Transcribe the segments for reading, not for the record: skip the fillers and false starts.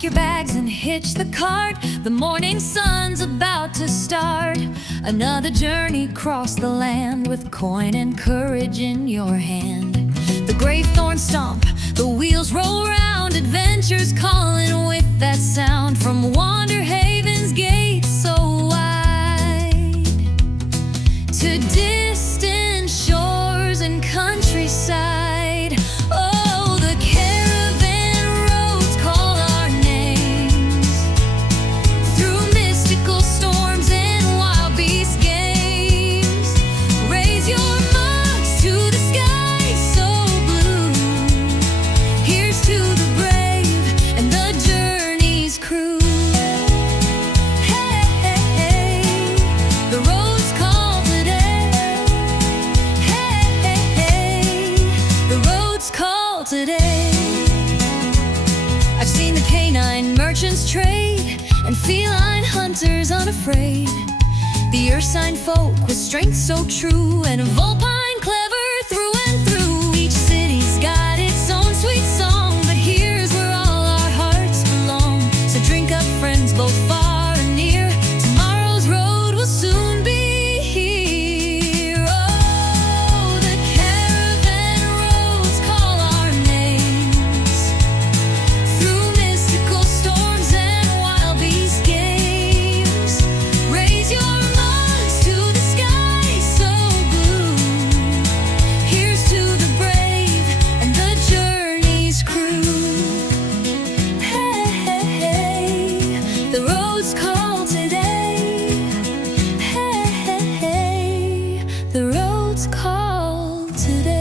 Pack your bags and hitch the cart. The morning sun's about to start. Another journey across the land with coin and courage in your hand. The gray thorns stomp, the wheels roll round. Adventure's calling with that sound from Wander Haven's gate so wide to distant shores and countryside. Oh, the caravan roads call our names through mystical storms and wild beast games. Raise your mugs to the sky so blue. Here's to the brave and the journey's crew. Hey, hey, hey, the roads call today. Hey, hey, hey, the roads call today. I've seen the canine merchants trade and feline hunters unafraid. The ursine folk with strength so true and vulpine clever through and through. Each city's got its own sweet song, but here's where all our hearts belong. So drink up, friends, both far and near. Tomorrow's road will soon be here. Oh, the caravan roads call our names through mystical storms and wild beast games. Raise your mugs to the sky so blue. Here's to the brave and the journey's crew. Hey, hey, hey, the roads call today. Hey, hey, hey, the roads call today.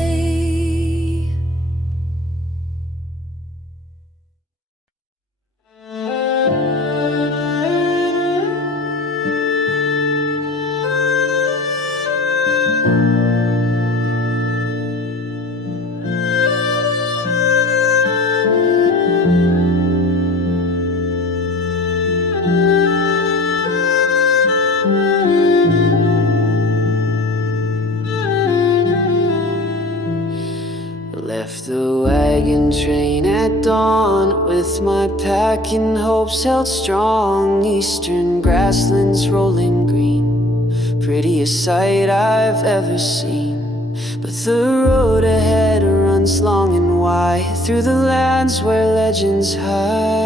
Left the wagon train at dawn with my pack and hopes held strong. Eastern grasslands rolling green, prettiest sight I've ever seen. But the road ahead runs long and wide through the lands where legends hide.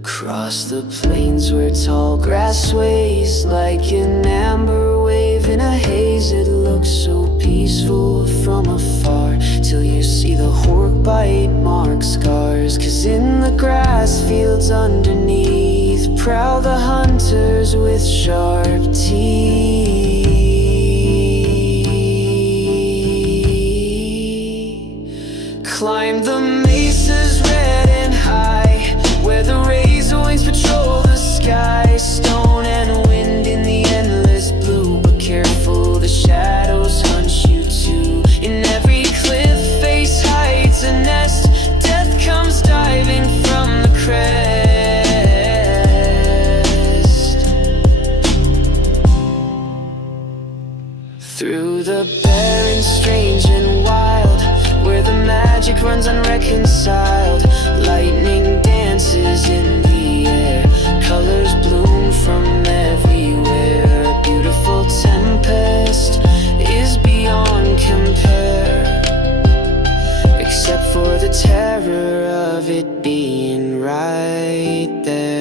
Across the plains where tall grass sways like an amber wave in a haze. It looks so peaceful from afar till you see the hork bite mark scars. 'Cause in the grass fields underneath prowl the hunters with sharp teeth. Climb the mesas red and high where the razor wings patrol the sky. Stone and wind in the endless blue, but careful, the shadows hunt you too. In every cliff face hides a nest. Death comes diving from the crest. Through the barren, strange and wild, where the magic runs unreconciled. Lightning dances in the air, colors bloom from everywhere. A beautiful tempest is beyond compare, except for the terror of it being right there.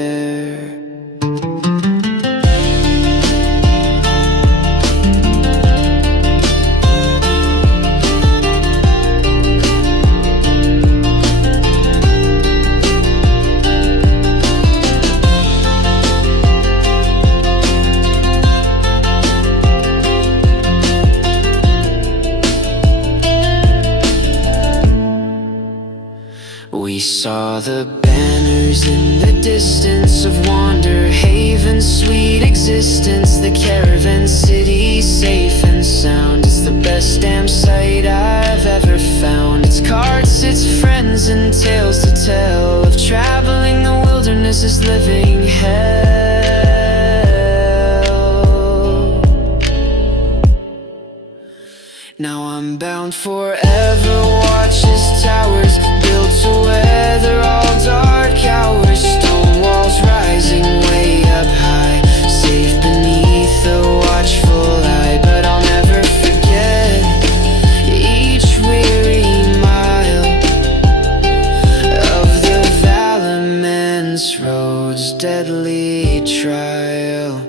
We saw the banners in the distance of Wander Haven's sweet existence. The caravan city, safe and sound. It's the best damn sight I've ever found. Its carts, its friends, and tales to tell of traveling the wilderness is living hell. Now I'm bound forever watch as towers built to weather all dark hours. Stone walls rising way up high, safe beneath a watchful eye. But I'll never forget each weary mile of the Valorman's road's deadly trial.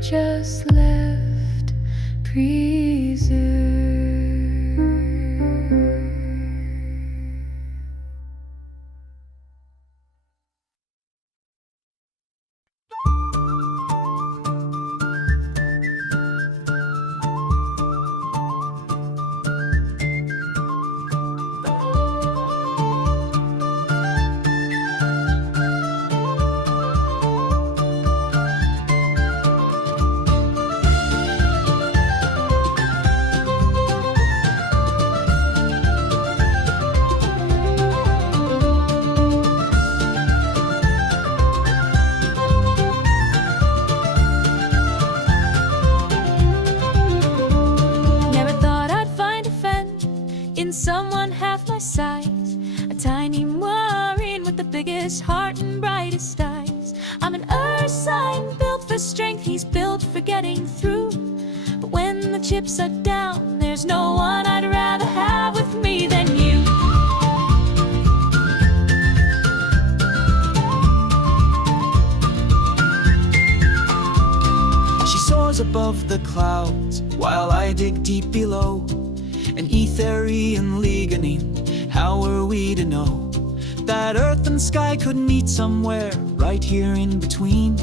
Just let Someone half my size, a tiny marine with the biggest heart and brightest eyes. I'm an earth sign built for strength, he's built for getting through. But when the chips are down, there's no one I'd rather have with me than you. She soars above the clouds while I dig deep below. An Etherian lignin, how are we to know that earth and sky could meet somewhere right here in between?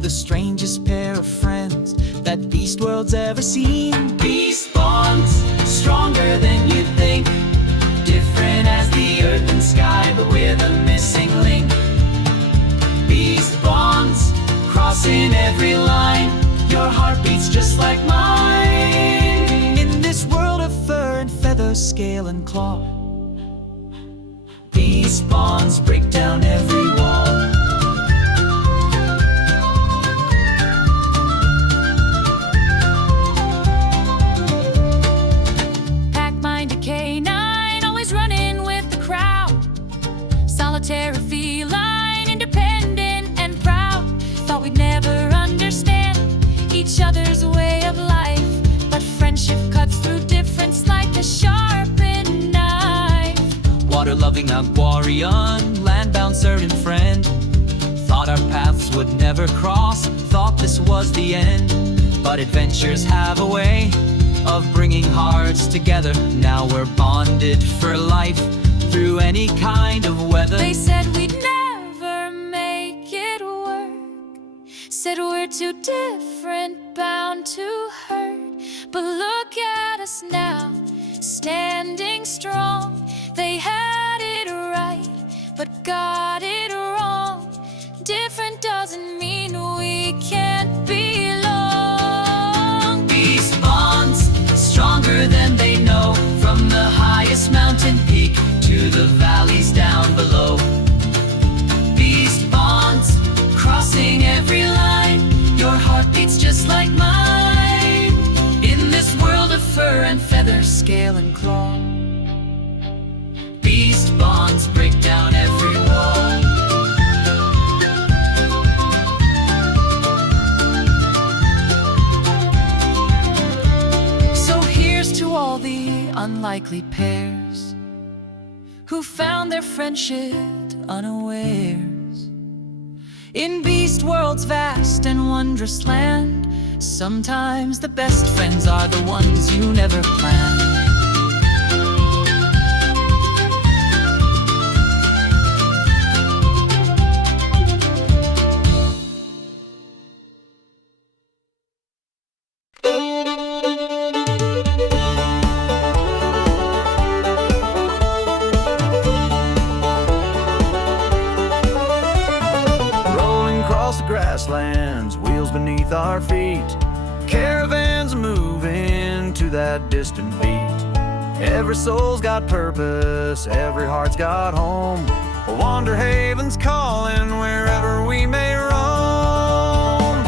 The strangest pair of friends that beast world's ever seen. Beast bonds, stronger than you think, different as the earth and sky, but we're the missing link. Beast bonds, crossing every line, your heart beats just like mine. In this world of fur and feather, scale and claw, these bonds break down every wall. Pack-minded canine, always running with the crowd. Solitary feline, independent and proud. Thought we'd never understand each other's way of life, but friendship cuts through difference like a sharpened knife. Water-loving Aguarian, land-bound servant friend. Thought our paths would never cross, thought this was the end. But adventures have a way of bringing hearts together. Now we're bonded for life through any kind of weather. They said we'd never make it work, said we're too different, bound to hurt. But look at us now, standing strong. They had it right, but got it wrong. Different doesn't mean we can't belong. These bonds, stronger than they know, from the highest mountain peak to the valleys down below. These bonds, crossing every line, your heart beats just like mine. In this world of fur and feather, scale and claw, beast bonds break down every wall. So here's to all the unlikely pairs who found their friendship unawares. In beast world's vast and wondrous land, sometimes the best friends are the ones you never planned. Grasslands, wheels beneath our feet, caravans moving to that distant beat. Every soul's got purpose, every heart's got home. Wander Haven's calling wherever we may roam.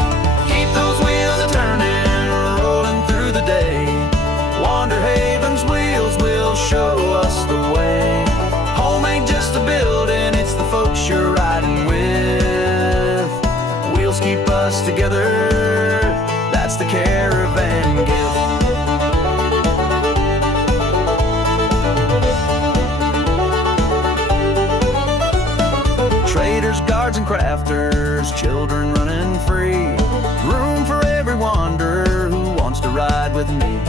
Keep those wheels a-turning, rolling through the day. Wander Haven's wheels will show us the way. Home ain't just a building, it's the folks you're riding with. Keep us together, that's the caravan gift. Traders, guards, and crafters, children running free. Room for every wanderer who wants to ride with me.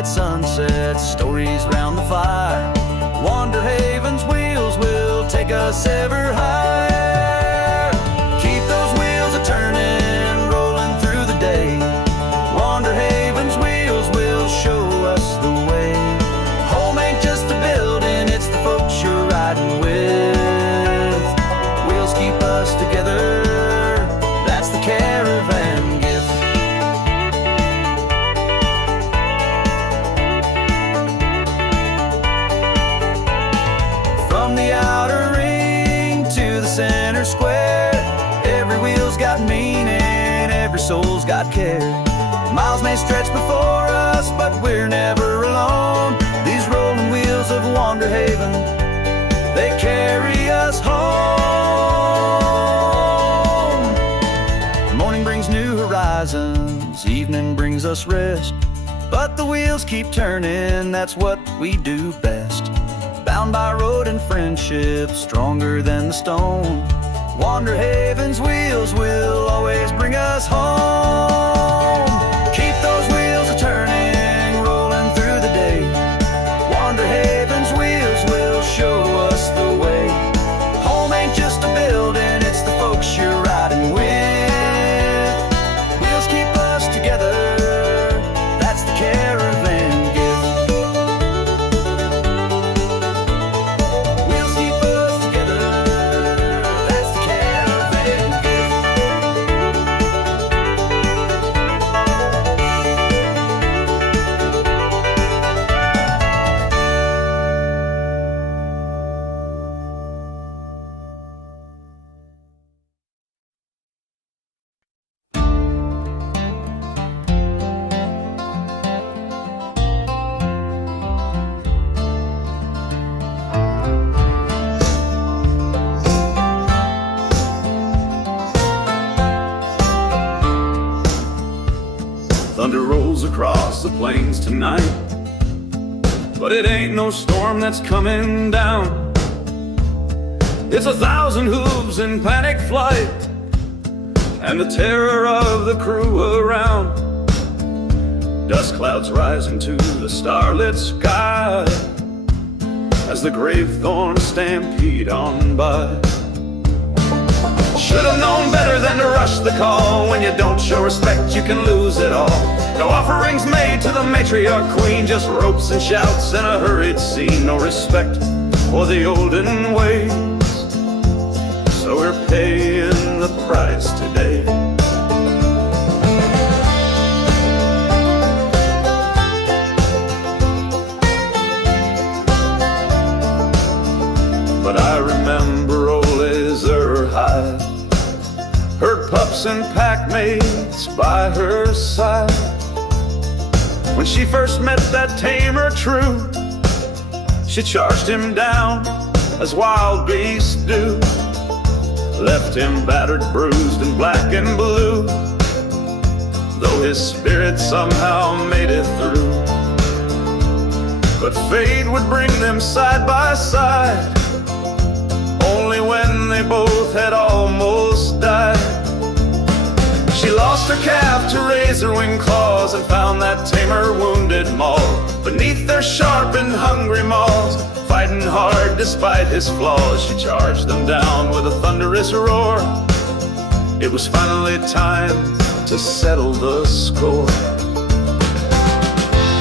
moonlight sunsets, stories round the fire. Wander Haven's wheels will take us ever higher. Keep those wheels a-turning, rolling through the day. Wander Haven's wheels will show us the way. Home ain't just a building, it's the folks you're riding with. Wheels keep us together, that's the caravan gift. From the outer ring to the center square, every wheel's got meaning, every soul's got care. Miles may stretch before us, but we're never alone. These rolling wheels of Wander Haven, they carry us home. Morning brings new horizons, evening brings us rest, but the wheels keep turning, that's what we do best. Bound by road and friendship, stronger than the stone. Wander Haven's wheels will always bring us home. Keep those wheels a-turning, rolling through the day. Wander Haven's wheels will show us the way. Home ain't just a building, it's the folks you're riding with. Wheels keep us together, that's the caravan gift. Wheels keep us together, that's the caravan gift. Thunder rolls across the plains tonight, but it ain't no storm that's coming down. It's 1,000 hooves in panic flight, and the terror of the crew around. Dust clouds rise into the starlit sky as the grave-thorns stampede on by. Should've known better than to rush the call. When you don't show respect, you can lose it all. No offerings made to the matriarch queen, just ropes and shouts and a hurried scene. No respect for the olden ways, so we're paying the price today. But I remember old Ezerhide, herd pups and pack mates by her side. When she first met that tamer true, she charged him down as wild beasts do. Left him battered, bruised, and black and blue, though his spirit somehow made it through. But fate would bring them side by side, only when they both had almost died. She lost her calf to razor-wing claws and found that tamer wounded mauled beneath their sharp and hungry maws. Fighting hard despite his flaws, she charged them down with a thunderous roar. It was finally time to settle the score.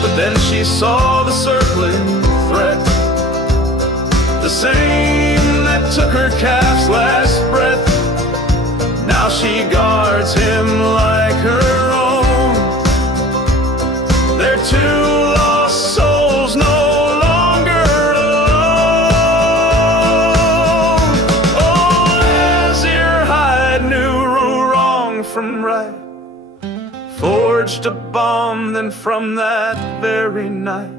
But then she saw the circling threat, the same that took her calf's last breath. Now she guards him like her own. They're two lost souls no longer alone. Old Ezerhide knew wrong from right, forged a bond, then from that very night,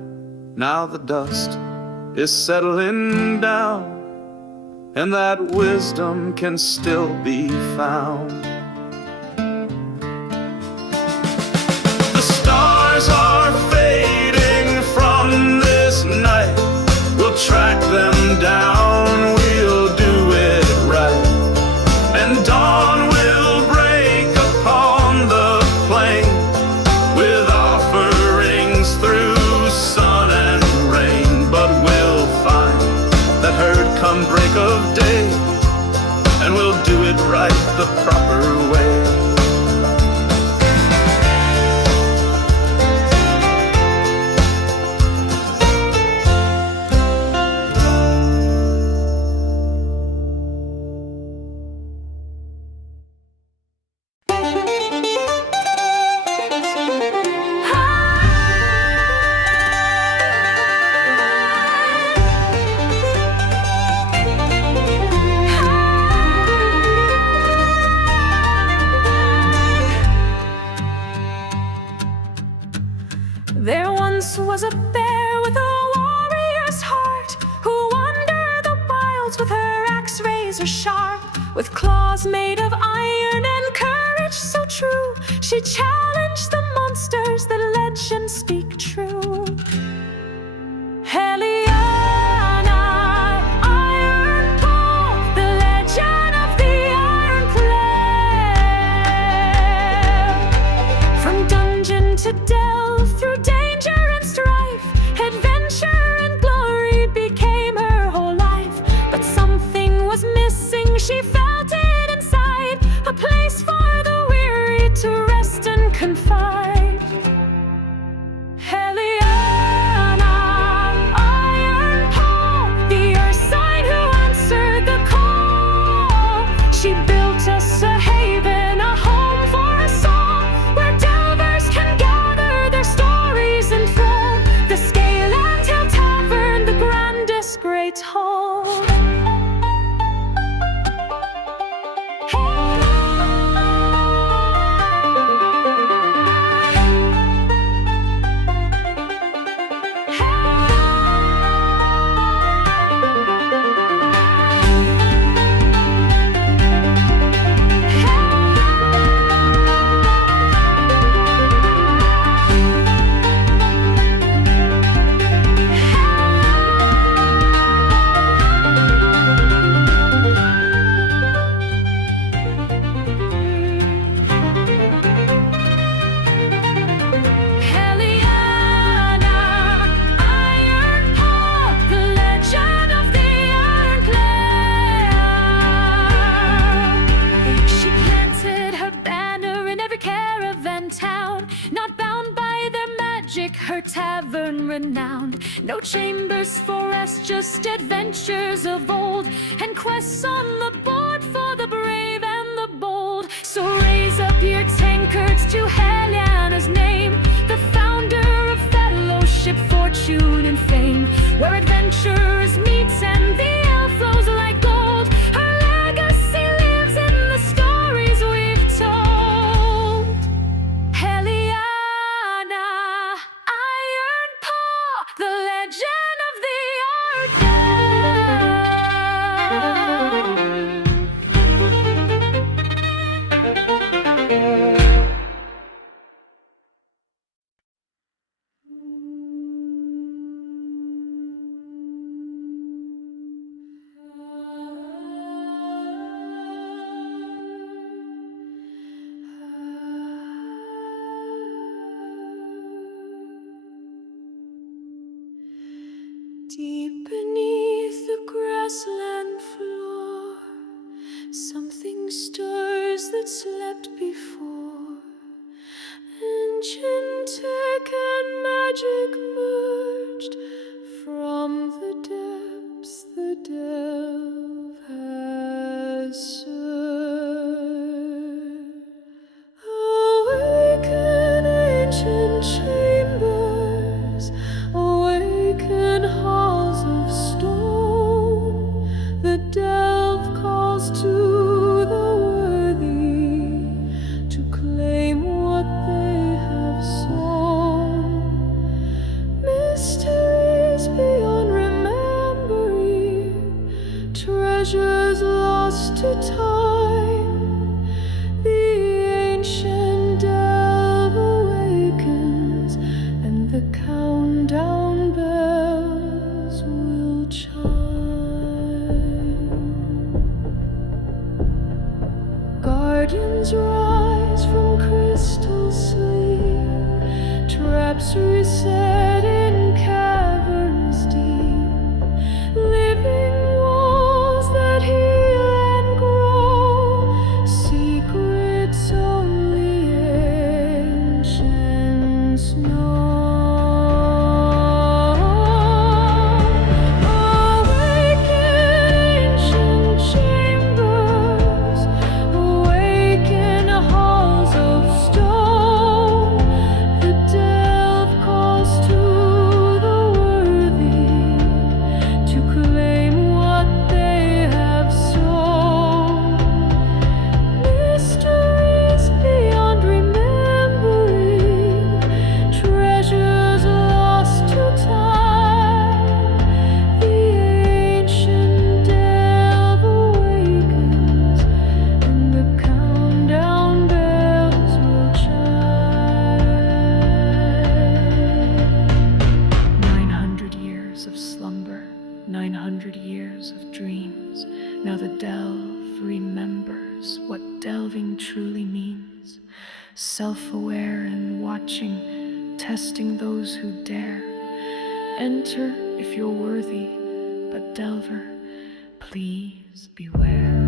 now the dust is settling down, and that wisdom can still be found. The stars are fading from this night. We'll track them down, we'll do it right, and dawn will break upon the plain with offerings through proper way. There once was a bear with a warrior's heart, who wandered the wilds with her axe razor sharp. With claws made of iron and courage so true, she challenged the monsters that legends speak true. Heliana, Iron Paw, the legend of the Iron Claw. From dungeon to delve, through danger and strife, adventure and glory became her whole life. But something was missing, she felt it inside, a place for the weary to rest and confide. Heliana, Iron Paw, the earth sign who answered the call. She built us a haven, a home for us all, where delvers can gather their stories and flow. The Scale and Tail Tavern, the grandest great hall. Heliana, Iron Paw, the legend of the Iron Claw. She planted her banner in every caravan town, not bound by their magic, her tavern renowned. No chambers for us, just adventures of old, and quests on the board for the brave and the bold. So raise up your tankards to Heliana's name, the founder of fellowship, fortune, and fame, where adventurers meet and the ale flows like gold. Her legacy lives in the stories we've told. Heliana, Iron Paw, the legend of the Iron Deep beneath the grassland floor, something stirs that slept before. Ancient tech and magic merged, from the depths the delve has served. Awaken ancient chambers, awaken halls of stone. The delve calls to the worthy to claim what they have sown. Mysteries beyond remembering, treasures lost to time. The ancient delve awakens, and the countdown bells will chime. Guardians rise from crystal sleep, traps reset in caverns deep. Living walls that heal and grow, see self-aware and watching, testing those who dare. Enter if you're worthy, but Delver, please beware.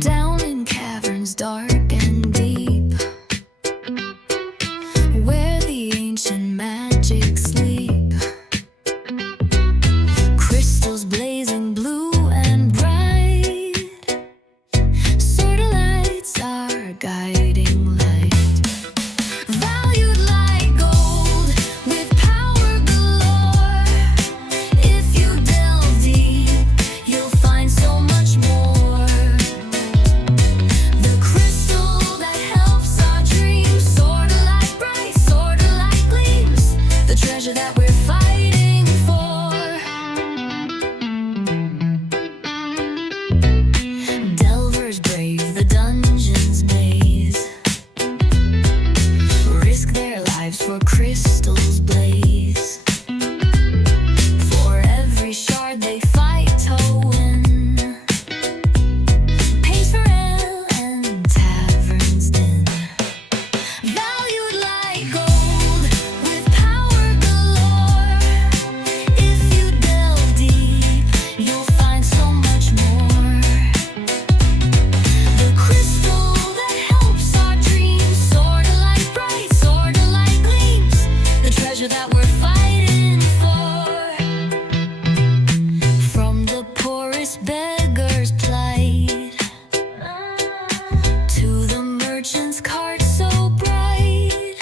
Down in caverns dark and deep, where the ancient magic sleep, crystals blazing blue and bright, sword lights our guiding light, valued like gold with power galore. If you delve deep, you'll find so much more. The crystal that helps our dreams, sorta like bright, sorta like gleams, the treasure that we're fighting for. Delvers brave the dungeon's maze, risk their lives for crystals blaze. For every shard they fight to win, pays for ale and taverns din. Valued like gold with power galore. If you delve deep, you'll find so much more. The crystal that helps our dreams, sorta like bright, sorta like gleams, the treasure that we're fighting for. From the poorest beggar's plight to the merchant's cart so bright,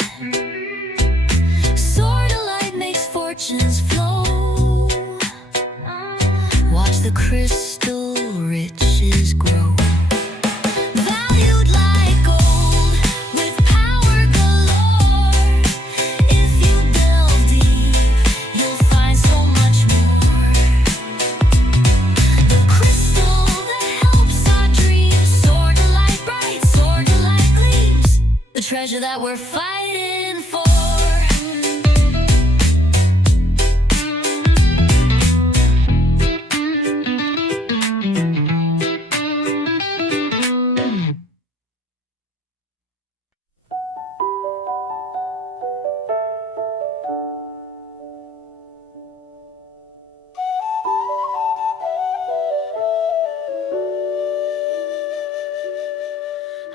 sorta light makes fortunes flow. Watch the crystal riches grow. Valued like gold with power galore. If you delve deep, you'll find so much more. The crystal that helps our dreams, sorta like bright, sorta like gleams, the treasure that we're fighting for.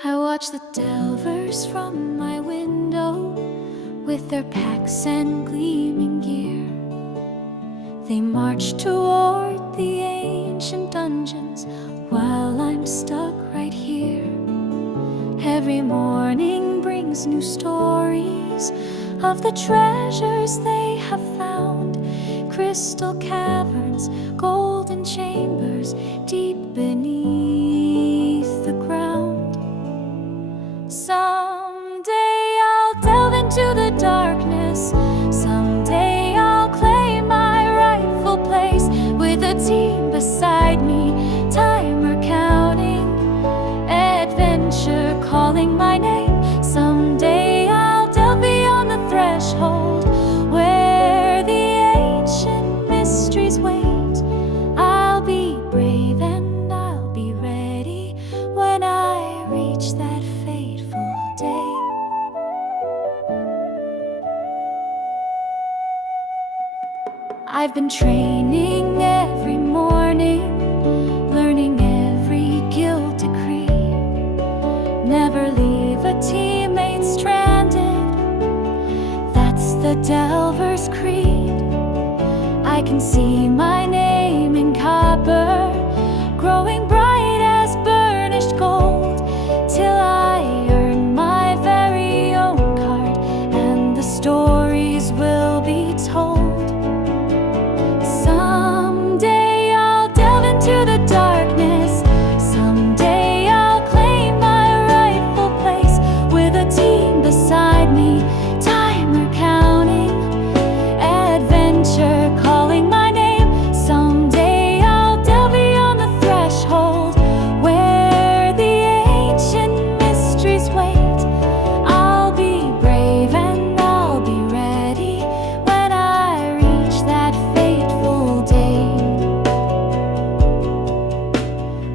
I watch the delvers from my window with their packs and gleaming gear. They march toward the ancient dungeons while I'm stuck right here. Every morning brings new stories of the treasures they have found. Crystal caverns, golden chambers deep beneath the ground. Someday I'll delve into the darkness. Someday I'll claim my rightful place with a team beside me, timer counting, adventure calling my name. Someday I'll delve beyond the threshold where the ancient mysteries wait. I'll be brave and I'll be ready when I reach that fateful day. I've been training every morning, learning every guild decree. Never leave a teammate stranded, the Delver's creed. I can see my name in copper, growing bright as burnished gold, till I earn my very own card, and the stories will be told. Someday I'll delve into the darkness. Someday I'll claim my rightful place, with a team beside me, timer counting, adventure calling my name. Someday I'll delve beyond the threshold, where the ancient mysteries wait. I'll be brave and I'll be ready when I reach that fateful day.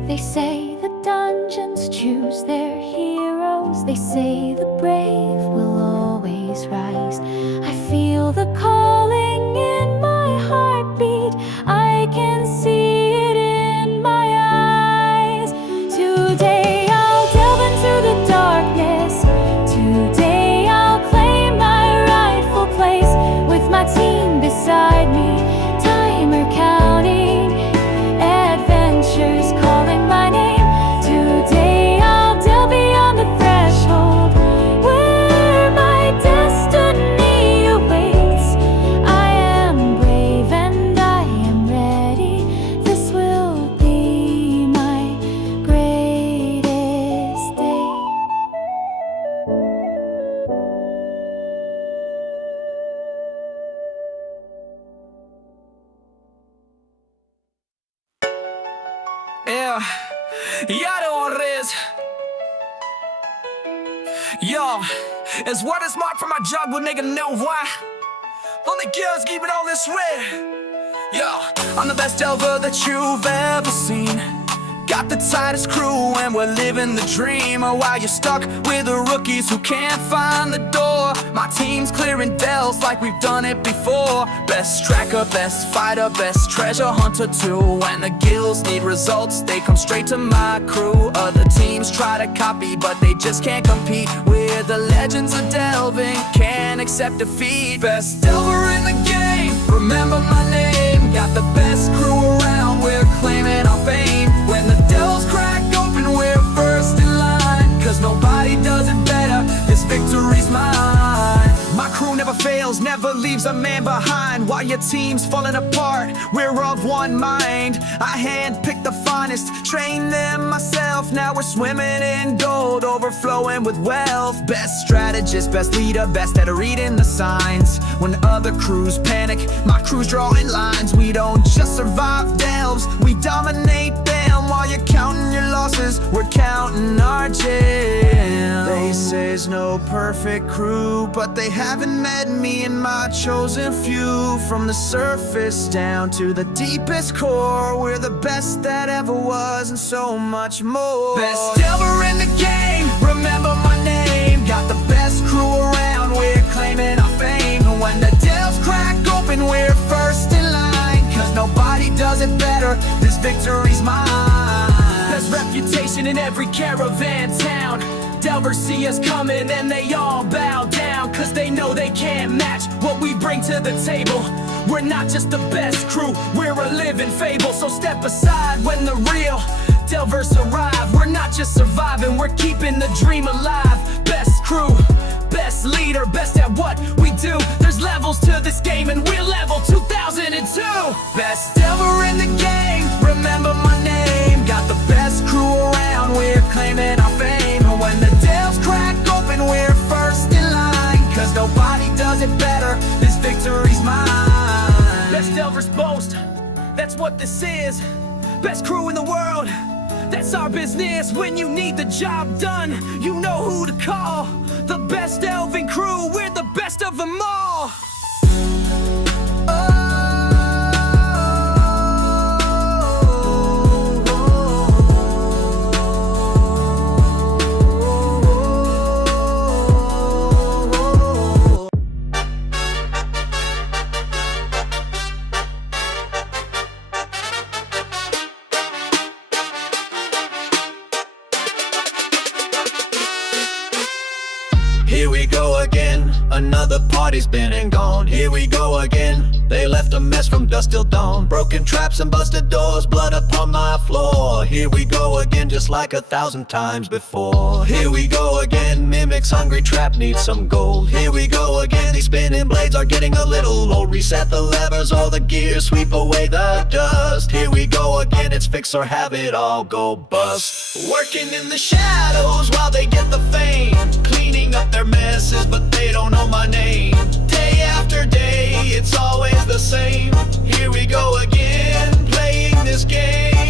They say the dungeons choose their heroes. They say the brave will always rise. I feel the calling in my heartbeat. I can see it in my eyes. Today I'll delve into the darkness. Today I'll claim my rightful place, with my team beside me, timer counting, adventures calling my name. Today I'll delve beyond the threshold, where my destiny awaits. I am brave and I am ready. This will be my greatest day. Yeah, jag då res. Yo, as word is marked from my jug, will nigga know why. Only girls keep it all this way. Yo, I'm the best delver that you've ever seen. Got the tightest crew and we're living the dream. While you're stuck with the rookies who can't find the door, my team's clearing dells like we've done it before. Best tracker, best fighter, best treasure hunter too. When the guilds need results, they come straight to my crew. Other teams try to copy, but they just can't compete. We're the legends of delving, can't accept defeat. Best delver in the game, remember my name. Got the best crew around, we're claiming our fame. When the dells crack open, we're first in line, cause nobody does it better, this victory's mine. My crew never fails, never leaves a man behind. While your team's falling apart, we're of one mind. I handpick the finest, train them myself. Now we're swimming in gold, overflowing with wealth. Best strategist, best leader, best at reading the signs. When other crews panic, my crew's drawing lines. We don't just survive delves, we dominate them. While you're counting your losses, we're counting our gems. They say there's no perfect crew, but they haven't met me and my chosen few. From the surface down to the deepest core, we're the best that ever was and so much more. Best delver in the game, remember my name. Got the best crew around, we're claiming our fame. And when the delves crack open, we're first in line, cause nobody does it better, this victory's mine. Best reputation in every caravan town. Delvers see us coming and they all bow down, cause they know they can't match what we bring to the table. We're not just the best crew, we're a living fable. So step aside when the real delvers arrive. We're not just surviving, we're keeping the dream alive. Best crew, best leader, best at what we do. There's levels to this game and we're level 2002. Best delver in the game, remember my name. Got the best crew around, we're claiming our fame. And when the delves crack open, we're first in line, cause nobody does it better, this victory's mine. Best delvers boast, that's what this is. Best crew in the world, that's our business. When you need the job done, you know who to call. The best delving crew, we're the best of them all. Another party's been and gone. Here we go again. They left a mess from dusk till dawn. Broken traps and busted doors, blood upon my floor. Here we go again, just like 1,000 times before. Here we go again, mimics hungry trap needs some gold. Here we go again, these spinning blades are getting a little old. Reset the levers, all the gears, sweep away the dust. Here we go again, it's fix or have it all go bust. Working in the shadows while they get the fame, cleaning up their messes but they don't know my name. Day after day, it's always the same. Here we go again, playing this game.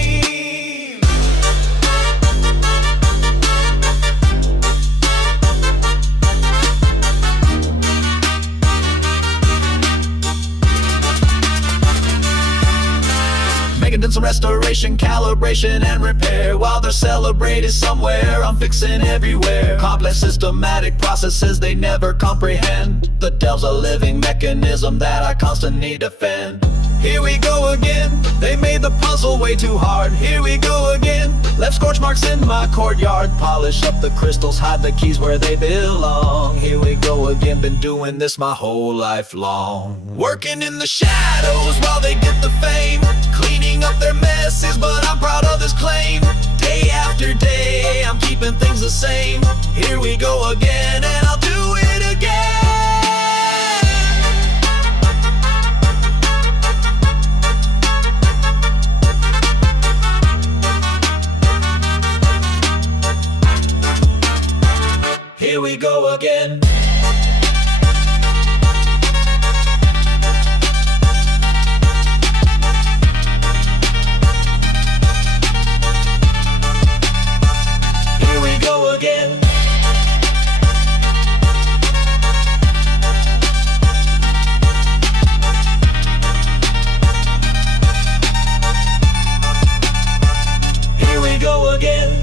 Making some restoration, calibration, and repair. While they're celebrated somewhere, I'm fixing everywhere. Complex systematic processes they never comprehend. The Delve's a living mechanism that I constantly defend. Here we go again, they made the puzzle way too hard. Here we go again, left scorch marks in my courtyard. Polish up the crystals, hide the keys where they belong. Here we go again, been doing this my whole life long. Working in the shadows while they get the fame, cleaning up their messes, but I'm proud of this claim. Day after day, I'm keeping things the same. Here we go again, and I'll do it again. Here we go again. Here we go again. Here we go again.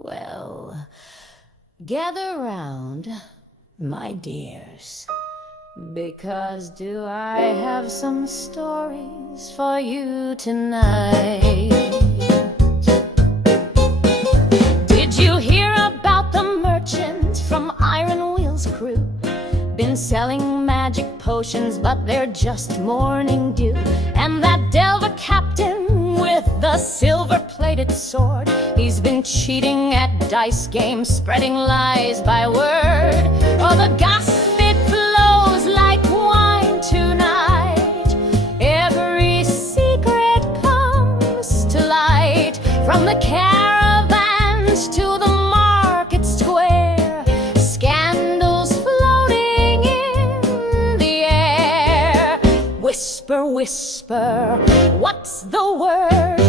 Well, gather round, my dears, because do I have some stories for you tonight. Did you hear about the merchant from Iron Wheel's crew? Been selling magic potions, but they're just morning dew. And that Delver captain with the silver-plated sword, he's been cheating at dice games, spreading lies by word. Oh, the gossip flows like wine tonight. Every secret comes to light, from the caravans to the market square. Scandals floating in the air. Whisper, whisper, what's the word?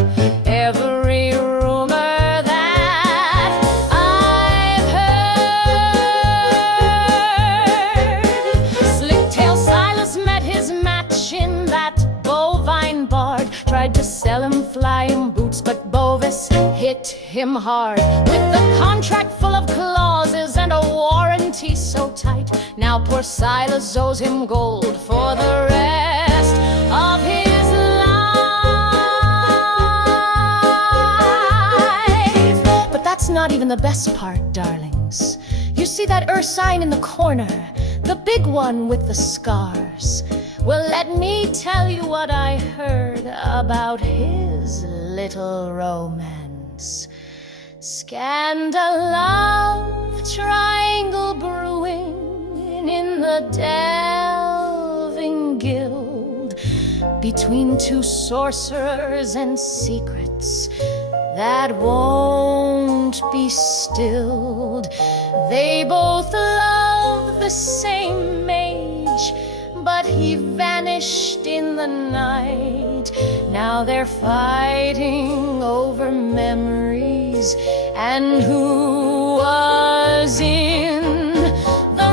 Every rumor that I've heard. Slick-tail Silas met his match in that bovine bard. Tried to sell him flying boots, but Bovis hit him hard. With the contract full of clauses and a warranty so tight, now poor Silas owes him gold for the rest of his life. But that's not even the best part, darlings. You see that sign in the corner, the big one with the scars? Well, let me tell you what I heard about his little romance. Scandal of triangle brewing in the delving guild, between two sorcerers and secrets that won't be stilled. They both love the same mage, but he vanished in the night. Now they're fighting over memories and who was in the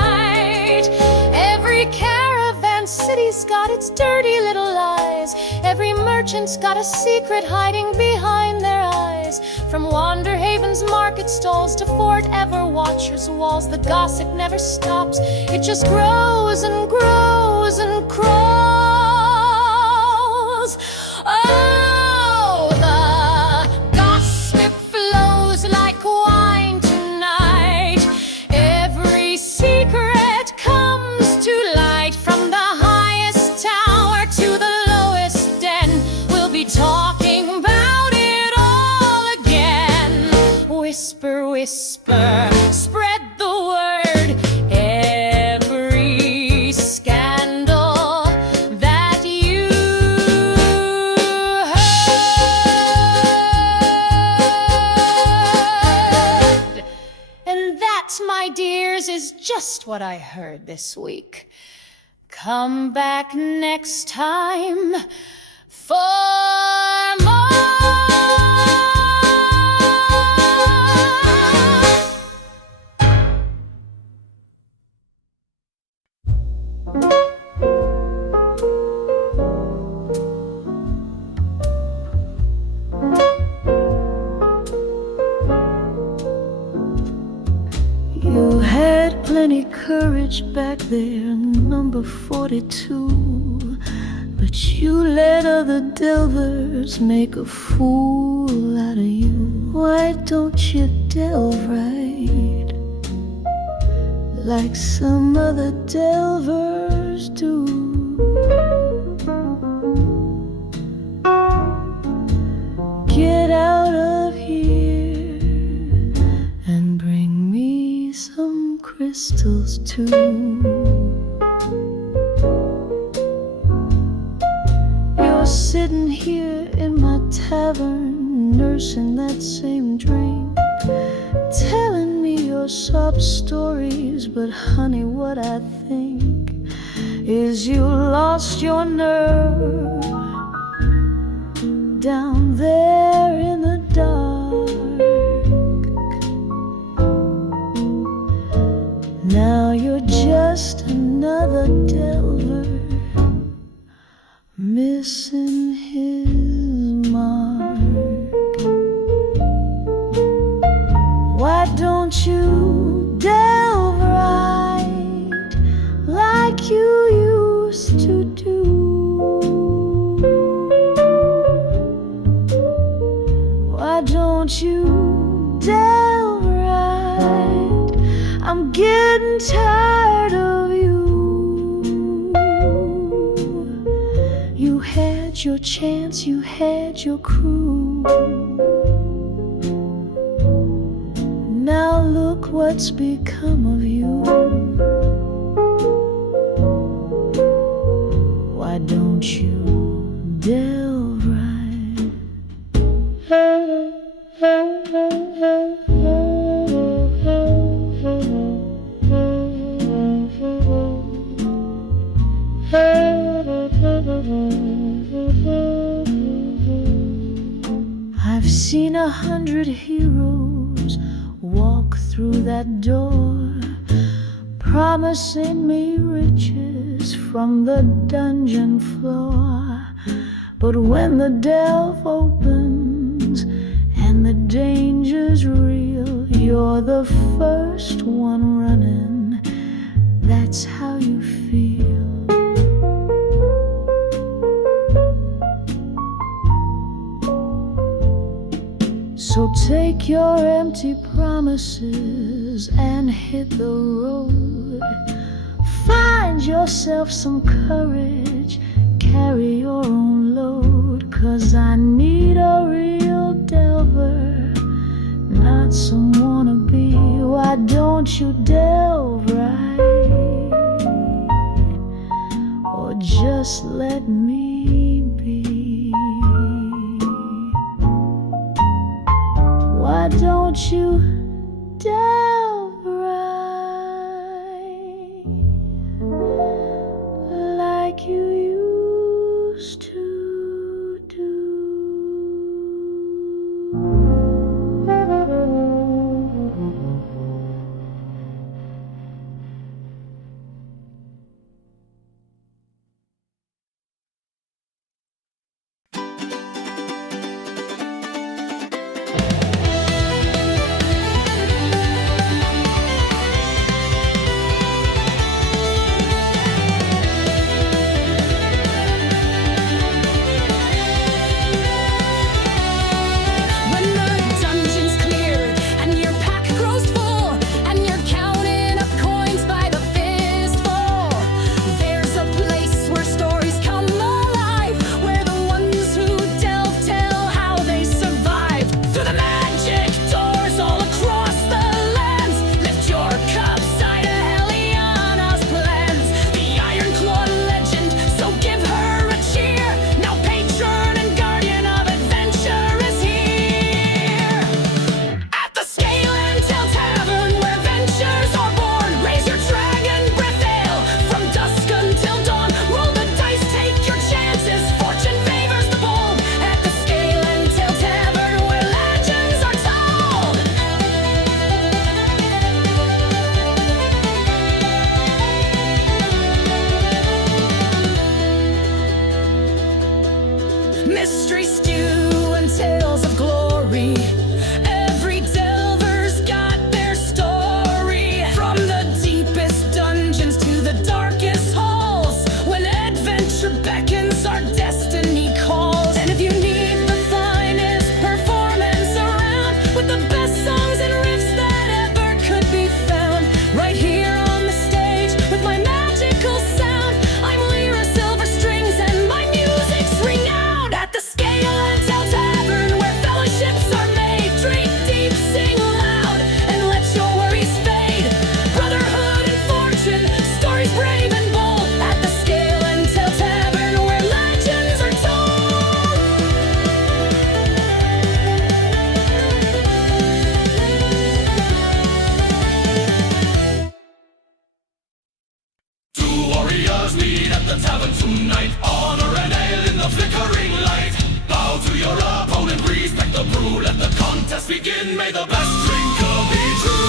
right. Every caravan city's got its dirty little lies. Every merchant's got a secret hiding behind their eyes. skies. From Wanderhaven's market stalls to Fort Everwatcher's walls, the gossip never stops. It just grows and grows and crawls. Oh, the gossip flows like wine tonight. Every secret comes to light. From the highest tower to the lowest den, we'll be talking about it all again. Whisper, whisper, spread the word. Every scandal that you heard. And that, my dears, is just what I heard this week. Come back next time for more. You had plenty courage back there in number 42, but you let other delvers make a fool out of you. Why don't you delve right like some other delvers do? Get out of here and bring me some crystals too. You're sitting here in my tavern, nursing that same dream, telling me your sob stories. But honey, what I think is you lost your nerve down there in the dark. Now you're just another delver, missing his mark. Why don't you delve right like you used to do? Why don't you delve right? I'm getting tired of you. You had your chance, you had your crew. Now look what's become of you. Why don't you delve right? I've seen 100 heroes walk through that door, promising me riches from the dungeon floor. But when the delve opens and the danger's real, you're the first one running. That's how you feel. So take your empty promises and hit the road. Find yourself some courage, carry your own load. 'Cause I need a real delver, not some wannabe. Why don't you delve right? Or just let me be? Why don't you delve right like you used to do? tavern tonight. Honor and ale in the flickering light. Bow to your opponent, respect the brew. Let the contest begin, may the best drinker be true.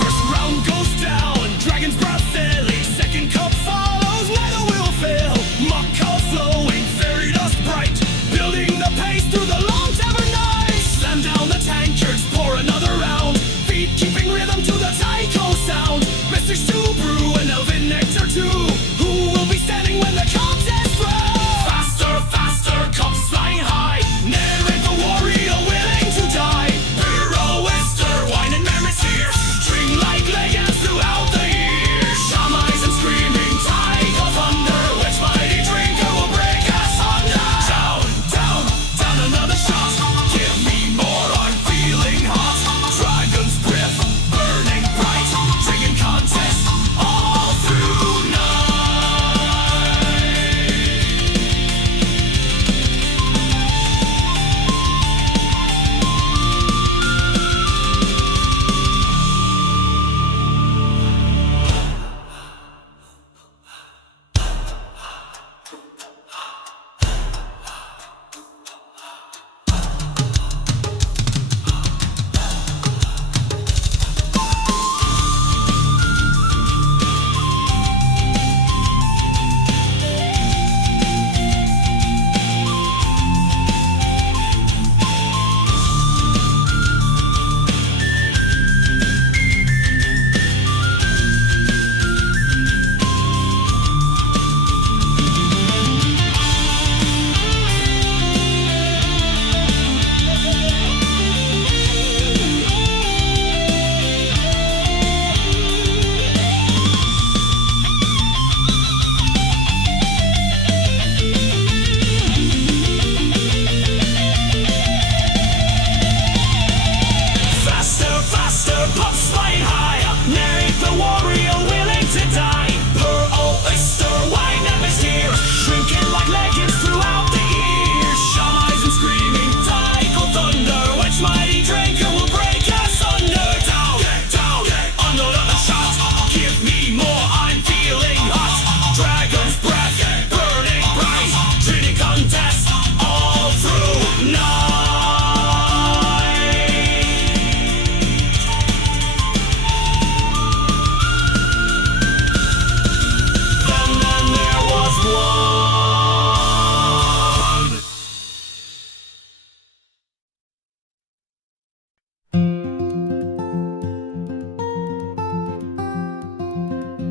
First round goes down, Dragon's Breath Filly. Second cup follows, neither will fail. Mock cup flowing, fairy dust bright. Building the pace through the long tavern night. Slam down the tankards, pour another round. Feet keeping rhythm to the taiko sound. Mr. Stew Brew and Elvin Nectar too. Who will be standing when the contest through? Faster, faster, cups flying high. Narrate the warrior willing to die. Hero, Wester, wine and merriment here. String like legends throughout the year. Shamais and screaming taiko thunder. Which mighty drinker will break us under? Down, down, down another shot. Give me more, I'm feeling hot. Dragon's breath, burning bright. Drinking contest all through night. Faster, faster, pups flying higher. Narrate the warrior willing to die. Her oyster wine and mysterious. Shrinking like legends throughout the years. Shamais and screaming taiko thunder. Which mighty drinker will break us under? Down, down, under the shot. Give me more, I'm feeling hot. Dragon's breath, burning bright. Drinking contest all through night. Then there was one.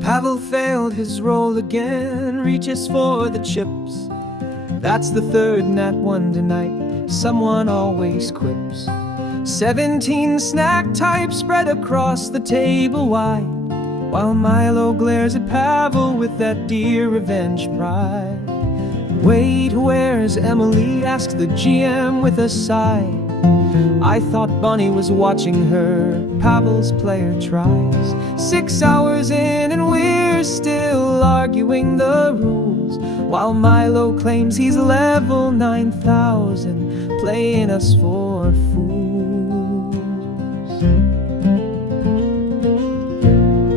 Pavel failed his roll again, reaches for the chips. That's the third nat one tonight, someone always quips. 17 snack types spread across the table wide, while Milo glares at Pavel with that dear revenge pride. Wait, where's Emily? Asks the GM with a sigh. I thought Bunny was watching her, Pavel's player tries. 6 hours in and we're still arguing the rules, while Milo claims he's level 9,000, playing us for fools.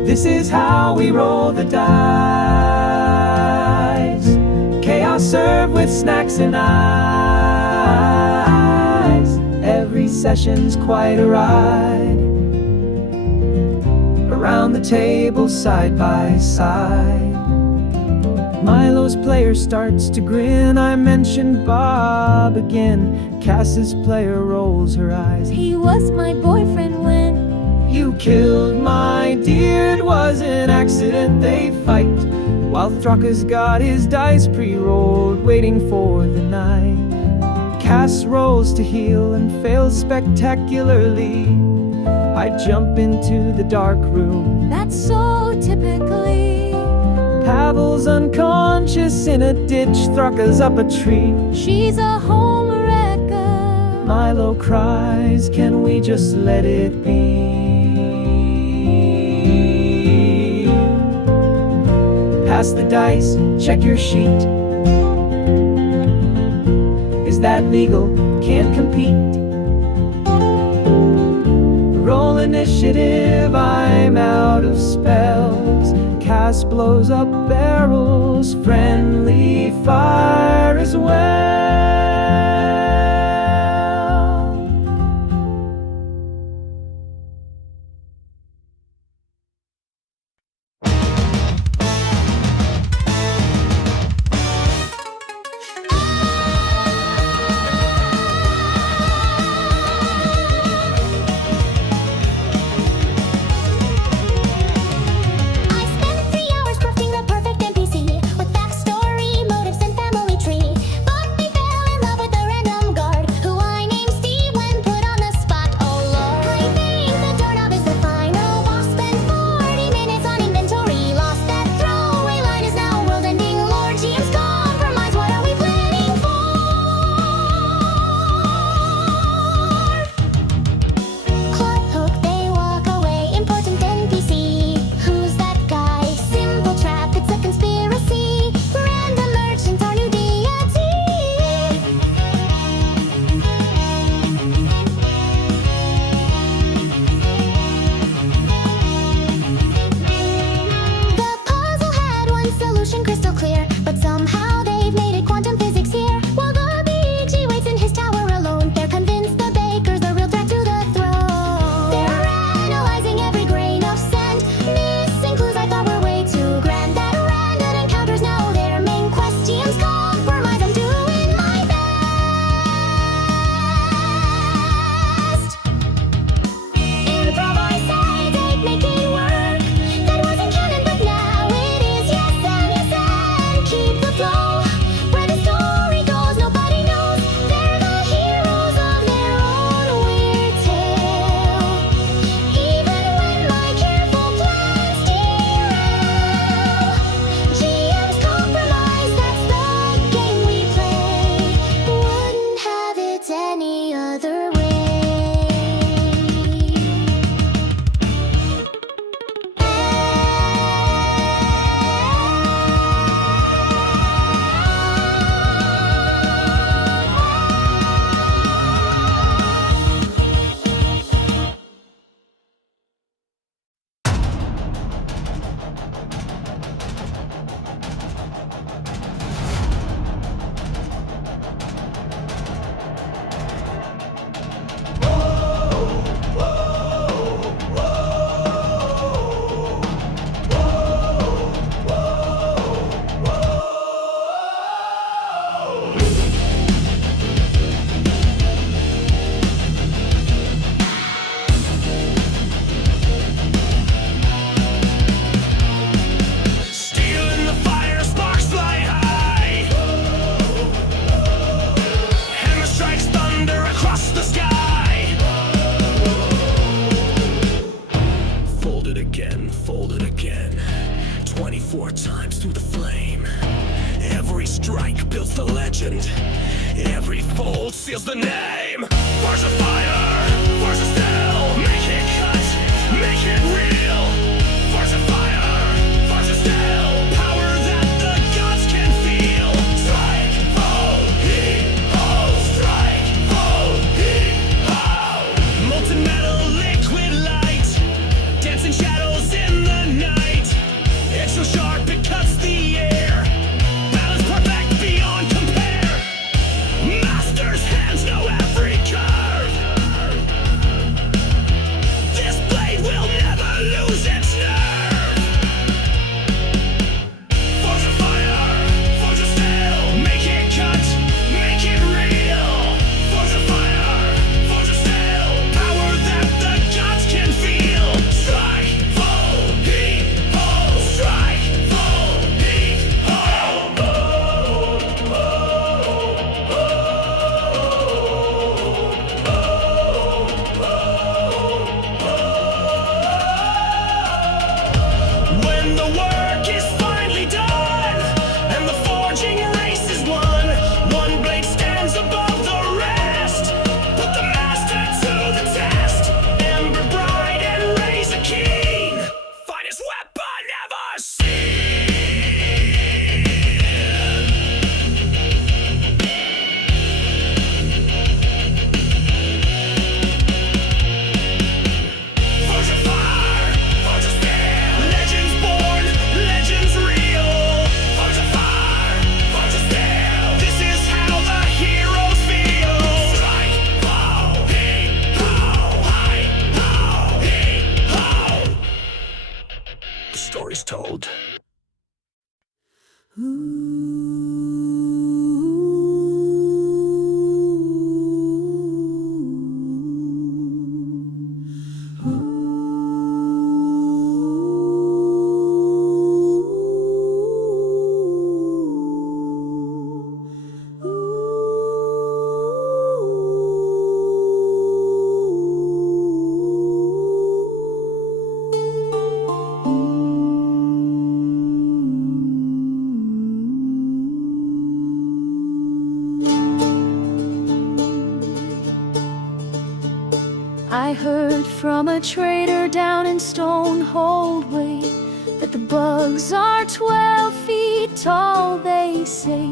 This is how we roll the dice. Chaos served with snacks and ice. Every session's quite a ride. Around the table side by side. Milo's player starts to grin. I mentioned Bob again. Cass's player rolls her eyes. He was my boyfriend when You killed my dear, it was an accident, they fight. While Thraka's got his dice pre-rolled, waiting for the night. Cass rolls to heal and fails spectacularly. I jump into the dark room. that's so typically Pavel's unconscious in a ditch, Thraka's up a tree. she's a home wrecker. Milo cries, can we just let it be? Pass the dice, check your sheet. Is that legal? Can't compete. Roll initiative, I'm out of spells. Cast blows up barrels, friendly fire as well. Every fold seals the name. Force of fire, force of steel. Make it cut, make it real. Force of fire, force of steel. Power that the gods can feel. Strike, fall, heat, ho. Strike, fall, heat, ho. Molten metal, liquid light. Dancing shadows in the night. It's so sharp it cuts the air. Balance perfect beyond compare. Master's hands know every curve. This blade will never lose. I heard from a trader down in Stonehold Way that the bugs are 12 feet tall, they say,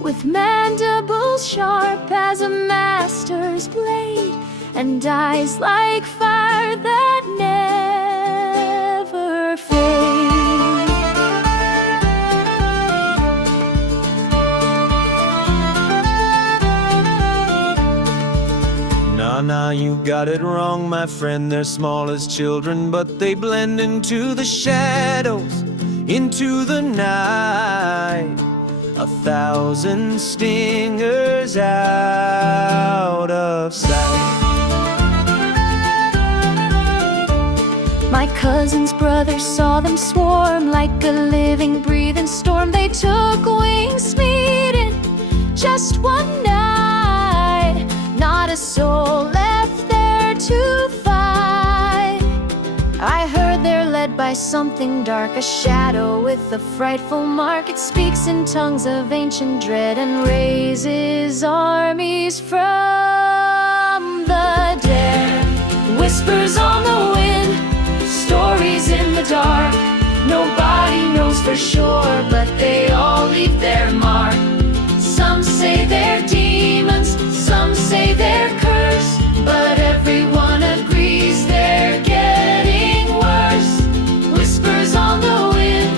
with mandibles sharp as a master's blade, and eyes like fire that never fade. Nah, you got it wrong, my friend. They're small as children, but they blend into the shadows, into the night. 1,000 stingers out of sight. My cousin's brother saw them swarm like a living, breathing storm. They took wings meeting just one night. Not a soul left there to fight. I heard they're led by something dark, a shadow with a frightful mark. It speaks in tongues of ancient dread and raises armies from the dead. Whispers on the wind, stories in the dark. Nobody knows for sure, but they all leave their mark. Some say they're demons, some say they're cursed, but everyone agrees they're getting worse. Whispers on the wind,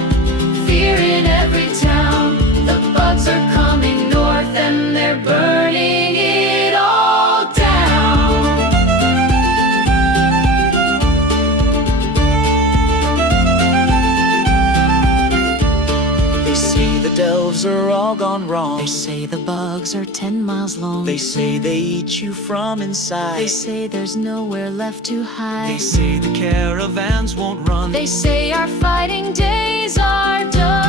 fear in every town. The bugs are coming north and they're burning it all down. They say the delves are all gone wrong. They say the bugs are 10 miles long. They say they eat you from inside. They say there's nowhere left to hide. They say the caravans won't run. They say our fighting days are done.